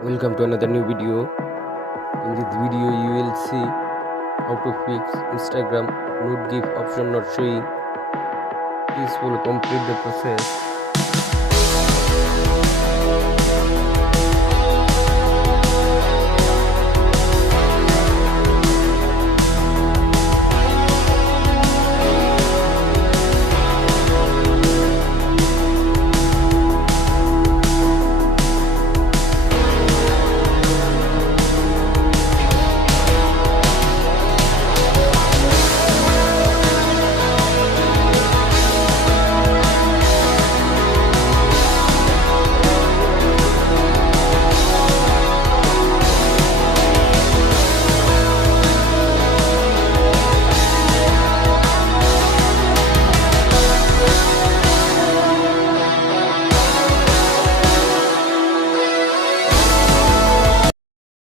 Welcome to another new video. In this video you will see how to fix Instagram note GIF option not showing. Please follow complete the process.